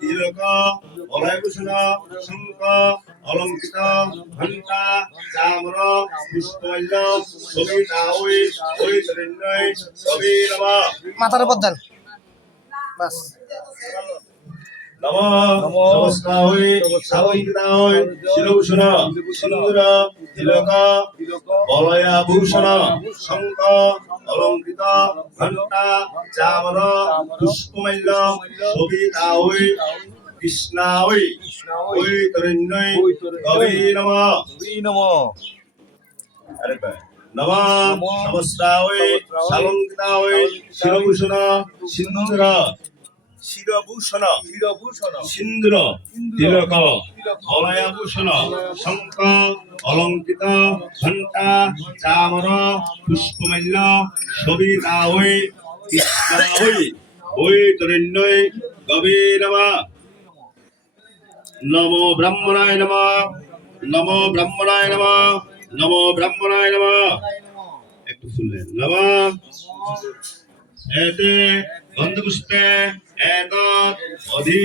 তিলক বলয়ভূষণ শঙ্খ অলঙ্কৃত ঘণ্টা চামর পুষ্পমাল্য শোভিতা ওই তরণ্যয় কবি নমঃ। মাথার উপর দেন বাস। নমঃ নমস্কারায় শালঙ্কিতায় শিরভূষণ সিন্দুর তিলক বলয়াভূষণ শঙ্খ অলঙ্কৃত ঘণ্টা চামর পুষ্পমাল্য শোভিতা কৃষ্ণায় ওই তরণ্যয় কবি নমঃ। আরেকবার নমঃ নমস্কারায় শালঙ্কিতায় শিরভূষণ সিন্দুর সিন্দুর তিলক বলয়াভূষণ শঙ্খ অলঙ্কৃত ঘণ্টা চামর পুষ্পমাল্য শোভিতা কৃষ্ণায় ওই তরণ্যয় কবি নমঃ। নমো ব্রহ্মণায় নমঃ নমো ব্রহ্মণায় নমঃ নমো ব্রহ্মণায় নমঃ। একটু শুনলেন নমঃ এতে গন্ধপুষ্পে এতৎ অধি